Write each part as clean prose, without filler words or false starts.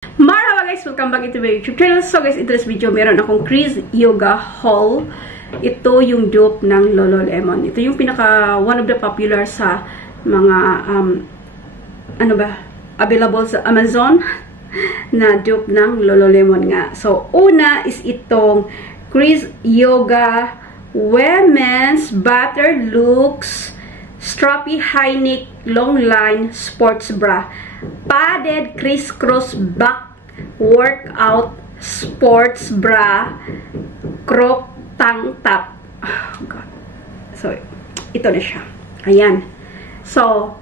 Marhaba guys! Welcome back into my YouTube channel. So guys, in this video, meron akong Chris Yoga haul. Ito yung dupe ng Lululemon. Ito yung one of the popular sa mga, available sa Amazon na dupe ng Lululemon nga. So, una is itong Chris Yoga Women's Battered Looks Strappy High Neck Long Line Sports Bra. Padded crisscross back workout sports bra crop tank top. Oh God. So, ito na siya. Ayan. So,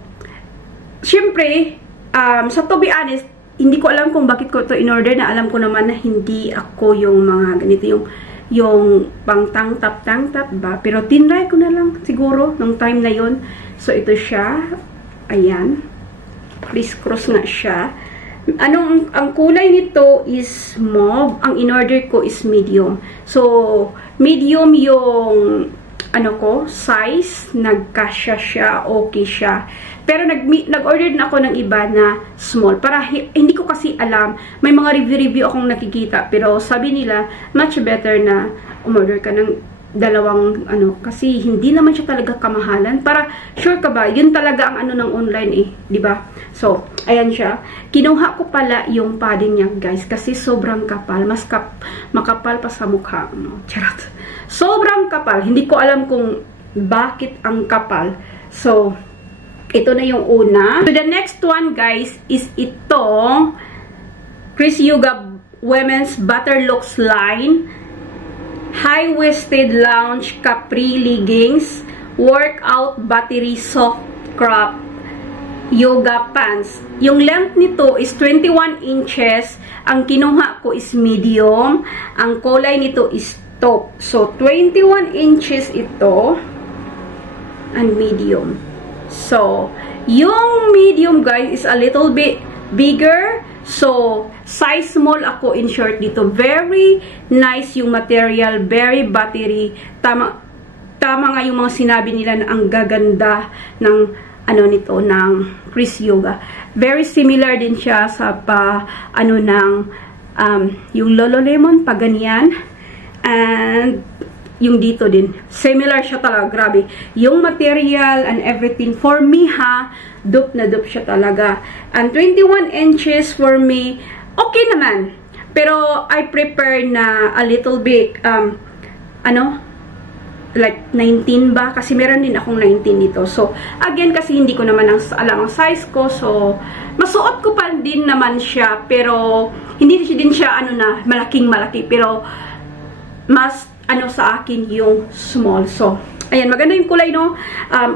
syempre, to be honest, hindi ko alam kung bakit ko ito in-order na alam ko naman na hindi ako yung mga ganito, yung pang tank top ba? Pero tinry ko na lang siguro nung time na yon. So, ito siya. Ayan. Crisscross nga siya. Ang kulay nito is mauve. Ang in-order ko is medium. So, medium yung size. Nagkasya siya. Okay siya. Pero nag-order na ako ng iba na small. Para hindi ko kasi alam. May mga review akong nakikita. Pero sabi nila, much better na umorder ka ng dalawang kasi hindi naman siya talaga kamahalan. Para sure ka ba, yun talaga ang ng online di ba? So, ayan siya. Kinuha ko pala yung padding niya, guys, kasi sobrang kapal. Mas makapal pa sa mukha. Charot. Sobrang kapal. Hindi ko alam kung bakit ang kapal. So, ito na yung una. So, the next one, guys, is itong Chris Yoga Women's Battered Looks line high-waisted lounge capri leggings workout battery soft crop yoga pants. Yung length nito is 21 inches. Ang kinuha ko is medium. Ang kulay nito is taupe. So, 21 inches ito and medium. So, yung medium, guys, is a little bit bigger. So, size small ako in short dito. Very nice yung material. Very battery. Tama nga yung mga sinabi nila na ang gaganda ng nito, ng Chris Yoga. Very similar din siya sa yung Lululemon, pa ganyan. And yung dito din. Similar siya talaga. Grabe. Yung material and everything. For me, dupe na dupe siya talaga. And 21 inches for me, okay naman. Pero, I prefer na a little bit, like 19 ba? Kasi meron din akong 19 dito. So, again, kasi hindi ko naman alam ang size ko. So, masuot ko pa din naman siya. Pero, hindi din siya, malaking-malaki. Pero, mas sa akin yung small. So, ayan, maganda yung kulay, no?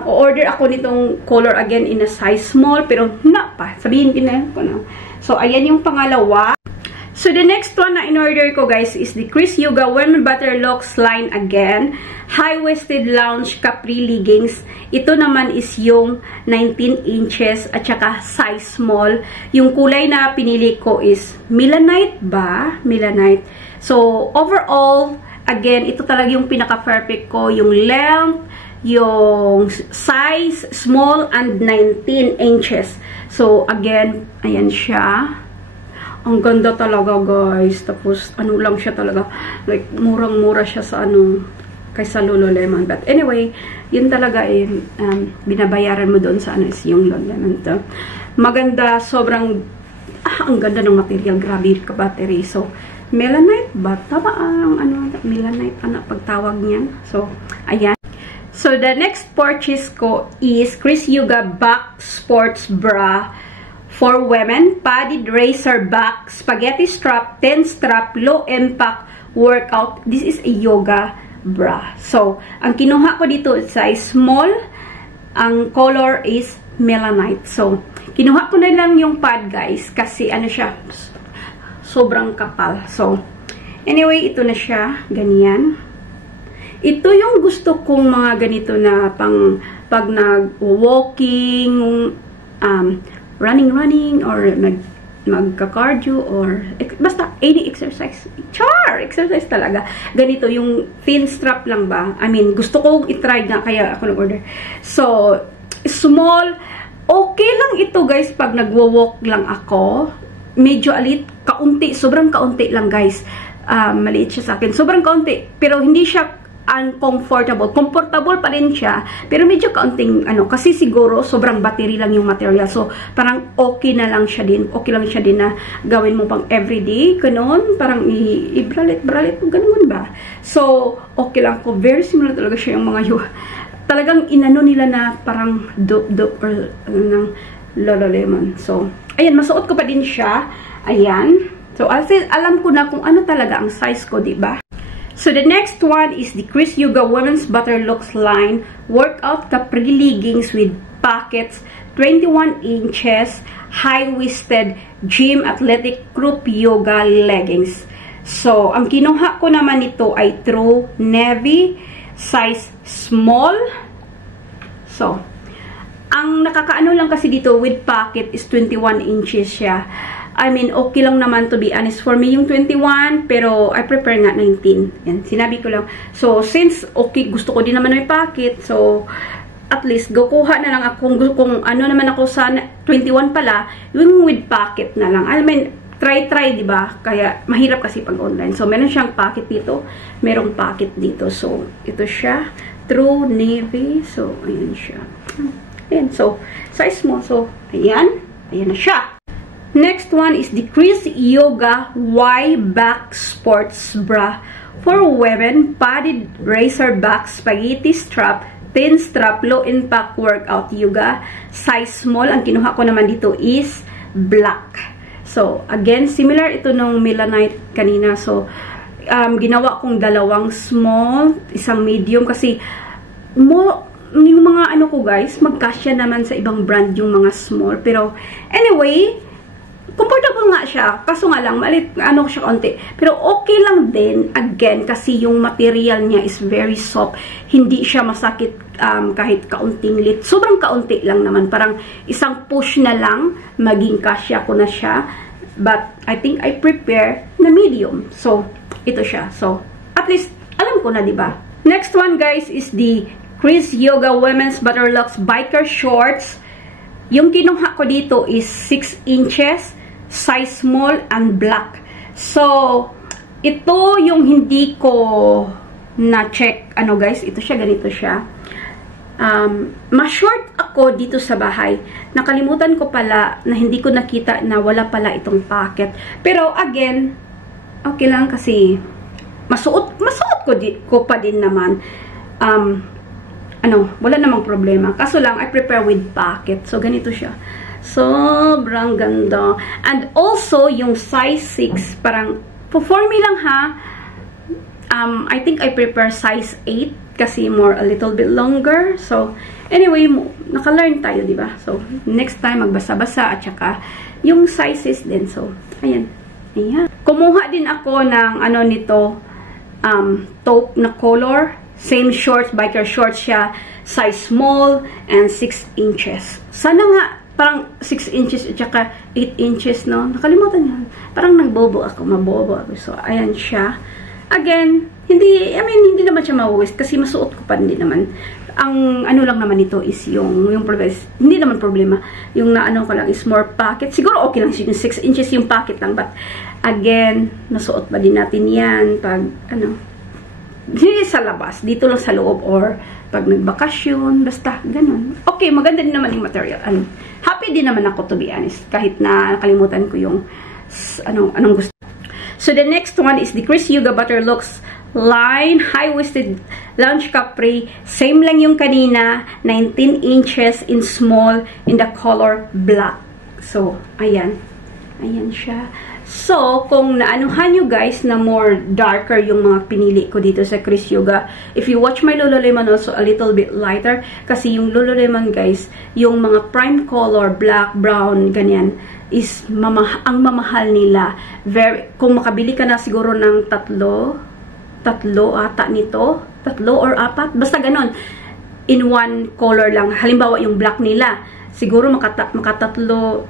Order ako nitong color again in a size small, pero sabihin din na yun. So, ayan yung pangalawa. So, the next one na in-order ko, guys, is the Chris Yoga Women Battered Looks line again. High-waisted lounge capri leggings. Ito naman is yung 19 inches at saka size small. Yung kulay na pinili ko is Melanite ba? Melanite. So, overall, again, ito talaga yung pinaka-perfect ko. Yung length, yung size, small, and 19 inches. So, again, ayan siya. Ang ganda talaga, guys. Tapos, lang siya talaga. Like, murang-mura siya sa kaysa Lululemon. But anyway, yun talaga binabayaran mo doon sa is yung Lululemon to. Maganda, sobrang, ang ganda ng material. Grabe ka battery. So, Melanite ba? Tama ang Melanite pagtawag niyan. So, ayan. So, the next purchase ko is Chris Yoga Back Sports Bra for women. Padded racer back, spaghetti strap, 10 strap, low impact workout. This is a yoga bra. So, ang kinuha ko dito is size small. Ang color is Melanite. So, kinuha ko na lang yung pad, guys, kasi siya, sobrang kapal. So, anyway, ito na siya. Ganyan. Ito yung gusto kong mga ganito na pag nag-walking, running, or magka-cardio, or basta any exercise. Exercise talaga. Ganito, yung thin strap lang ba? I mean, gusto ko i-try nga, kaya ako nag-order. So, small. Okay lang ito, guys, pag nagwo-walk lang ako. Medyo kaunti, sobrang kaunti lang guys. Maliit siya sa akin. Sobrang kaunti, pero hindi siya uncomfortable. Comfortable pa rin siya, pero medyo kaunting kasi siguro sobrang battery lang yung material. So, parang okay na lang siya din. Okay lang siya din na gawin mo pang everyday. Ganon. Parang i-bralit, ganon ba? So, okay lang ko. Very similar talaga siya yung mga talagang inano nila na parang dope or ng Lululemon. So, ayan, masuot ko pa din siya. Ayan. So, alam ko na kung ano talaga ang size ko, diba? So, the next one is the Chris Yoga Women's Butterlux line Workout Capri Leggings with Pockets, 21 inches, high-waisted gym athletic group yoga leggings. So, ang kinuha ko naman nito ay True Navy, size small. So, ang nakakaano lang kasi dito with pocket is 21 inches siya. I mean, okay lang naman to be honest for me yung 21, pero I prefer nga 19. Yan, sinabi ko lang. So, since okay, gusto ko din naman may pocket, so at least kukuha na lang ako kung ano naman ako sa 21 pala, yung with pocket na lang. I mean, try, di ba? Kaya mahirap kasi pag online. So, meron siyang pocket dito, merong pocket dito. So, ito siya, True Navy. So, ayan siya. Ayan, so, size small. So, ayan na siya. Next one is the Chris Yoga Y Back Sports Bra for women, padded racer back, spaghetti strap, thin strap, low impact workout yoga, size small. Ang kinuha ko naman dito is black. So, again, similar ito nung Melanite kanina. So, ginawa kong dalawang small, isang medium kasi yung mga ko guys, magkasya naman sa ibang brand yung mga small. Pero, anyway, comfortable nga siya. Kaso nga lang, malit, siya konti. Pero okay lang din, again, kasi yung material niya is very soft. Hindi siya masakit kahit kaunting lit. Sobrang kaunti lang naman. Parang isang push na lang, maging kasya ko na siya. But, I think I prepare na medium. So, ito siya. So, at least, alam ko na, diba? Next one, guys, is the Chris Yoga Women's Butterlux Biker Shorts. Yung kinuha ko dito is 6 inches, size small and black. So, ito yung hindi ko na-check. Guys, ito siya, ganito siya. Ma-short ako dito sa bahay. Nakalimutan ko pala na hindi ko nakita na wala pala itong pocket. Pero, again, okay lang kasi masuot ko pa din naman. Wala namang problema. Kaso lang, I prepare with pocket. So, ganito siya. Sobrang ganda. And also, yung size 6, parang, for me lang ha, I think I prepare size 8 kasi a little bit longer. So, anyway, naka-learn tayo, diba? So, next time, magbasa-basa at saka yung sizes din. So, ayan. Ayan. Kumuha din ako ng, nito, taupe na color. Same shorts, biker shorts siya. Size small and 6 inches. Sana nga, parang 6 inches at saka 8 inches, no? Nakalimutan yan. Parang mabobo ako. So, ayan siya. Again, hindi naman siya ma-waste kasi masuot ko pa din naman. Ang lang naman ito is yung problema. Hindi naman problema. Yung ko lang is more pocket. Siguro okay lang yung 6 inches yung pocket lang. But, again, nasuot pa din natin yan pag, hindi sa labas. Dito lang sa loob or pag nagbakasyon, basta, ganun. Okay, maganda din naman yung material. Happy din naman ako, to be honest. Kahit na nakalimutan ko yung anong gusto. So, the next one is the Chris Yoga Butterlux line, high-waisted lounge capri. Same lang yung kanina, 19 inches in small, in the color black. So, ayan. Ayan siya. So, kung naanuhan nyo guys na more darker yung mga pinili ko dito sa Chris Yoga, if you watch my Lululemon also a little bit lighter, kasi yung Lululemon guys, yung mga prime color, black, brown, ganyan, is ang mamahal nila. Kung makabili ka na siguro ng tatlo ata nito, 3 or 4, basta ganon, in one color lang. Halimbawa yung black nila, siguro makatatlo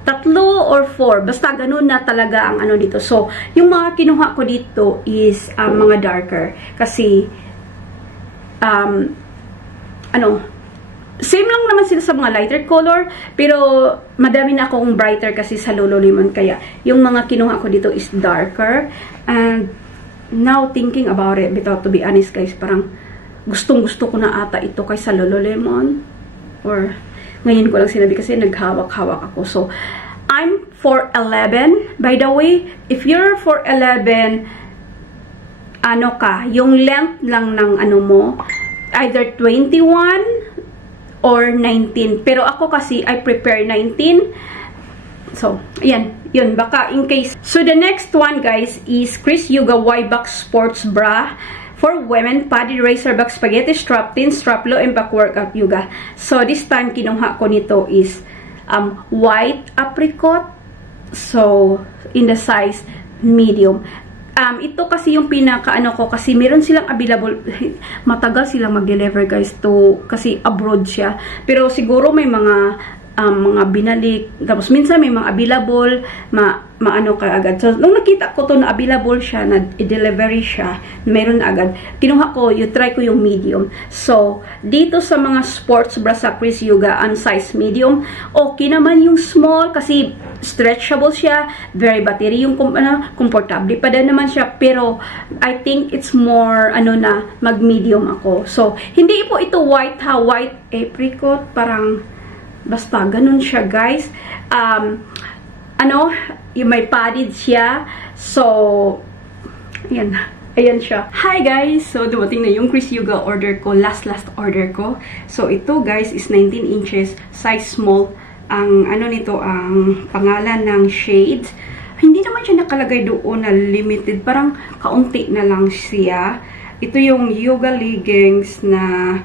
or 4. Basta ganun na talaga ang dito. So, yung mga kinuha ko dito is mga darker. Kasi, same lang naman sila sa mga lighter color, pero madami na akong brighter kasi sa Lululemon, kaya yung mga kinuha ko dito is darker. And now thinking about it, without to be honest guys, parang gustong-gusto ko na ata ito kaysa Lululemon. Or ngayon ko lang sinabi kasi naghawak-hawak ako. So I'm 4'11". By the way, if you're 4'11", ano ka, yung length lang ng ano mo, either 21 or 19. Pero ako kasi, I prepare 19. So, ayan, yun, baka in case. So, the next one, guys, is Chris Yuga Y-Box Sports Bra for women, padded racerback spaghetti strap, thin strap, low impact workout yoga. So, this time, kinuha ko nito is white apricot. So, in the size medium. Ito kasi yung pinaka-ano ko, kasi meron silang available, matagal silang mag-deliver guys to, kasi abroad siya. Pero siguro may mga binalik, tapos minsan may mga available, maano ka agad. So, nung nakita ko to na available siya, na i-delivery siya, meron na agad. Kinuha ko, try ko yung medium. So, dito sa mga sports bra sa Chris Yuga, ang size medium, okay naman yung small, kasi stretchable siya, very battery yung comfortable pa din naman siya, pero I think it's more, mag-medium ako. So, hindi po ito white white apricot, parang, basta, ganun siya, guys. Yung may padded siya. So, ayan. Ayan siya. Hi, guys! So, dumating na yung Chris Yuga order ko. Last order ko. So, ito, guys, is 19 inches. Size small. Ang, nito, ang pangalan ng shades. Hindi naman siya nakalagay doon na limited. Parang kaunti na lang siya. Ito yung yoga leggings na,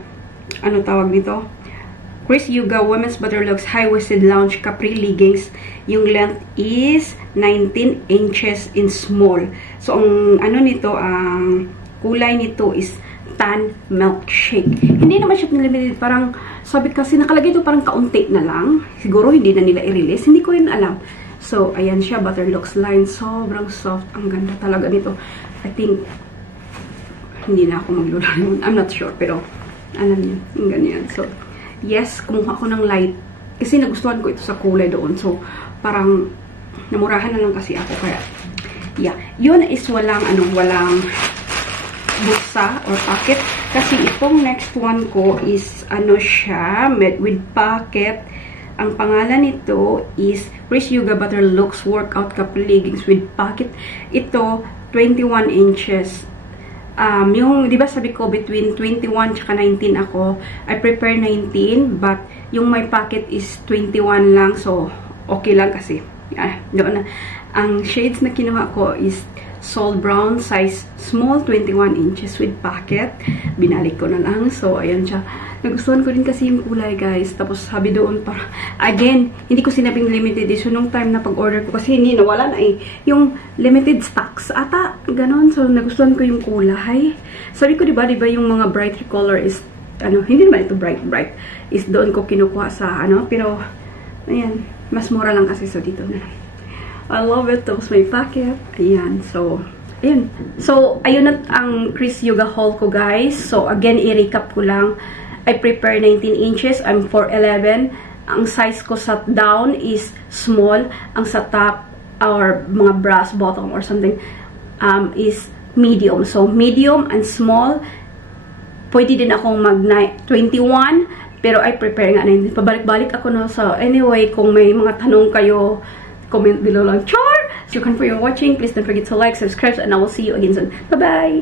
tawag nito? Chris Yuga Women's Butterlux High-Waisted Lounge Capri Leggings. Yung length is 19 inches in small. So, ang nito, ang kulay nito is tan milkshake. Hindi naman siya limited. Parang, sabi kasi, nakalagay ito parang kaunti na lang. Siguro, hindi na nila i-release. Hindi ko rin alam. So, ayan siya. Butterlux line. Sobrang soft. Ang ganda talaga nito. I think, hindi na ako maglularo. I'm not sure. Pero, alam niyo. Ang ganyan. So, yes, kumuha ako ng light. Kasi nagustuhan ko ito sa kulay doon. So, parang namurahan na lang kasi ako. Kaya, yeah. Yun is walang buksa or pocket. Kasi itong next one ko is, siya, with pocket. Ang pangalan nito is Chris Yuga Butterlux Workout Capri Leggings with pocket. Ito, 21 inches. Yung, di ba sabi ko, between 21 tsaka 19 ako, I prepare 19, but yung may pocket is 21 lang, so, okay lang kasi. Doon na. Ang shades na kinuha ko is Soul Brown, size small, 21 inches with pocket. Binalik ko na lang, so, ayan siya. Nagustuhan ko rin kasi yung kulay, guys. Tapos, sabi doon, again, hindi ko sinabing limited edition nung time na pag-order ko. Kasi hindi, nawala na eh. Yung limited stocks, ata, ganon. So, nagustuhan ko yung kulay. Sabi ko, diba yung mga bright color is, hindi naman ito bright, is doon ko kinukuha sa, pero, ayan, mas mura lang kasi, so, dito na. I love it. Tapos, may pocket. Ayan, so, ayun. So, ayun na ang Chris Yuga haul ko, guys. So, again, i-recap ko lang. I prepare 19 inches. I'm 4'11". Ang size ko sa down is small. Ang sa top or mga bras, bottom or something is medium. So, medium and small. Pwede din akong mag-21. Pero I prepare nga 19. Pabalik-balik ako na. So, anyway, kung may mga tanong kayo, comment below lang. Char! So, for your watching. Please don't forget to like, subscribe, and I will see you again soon. Bye-bye!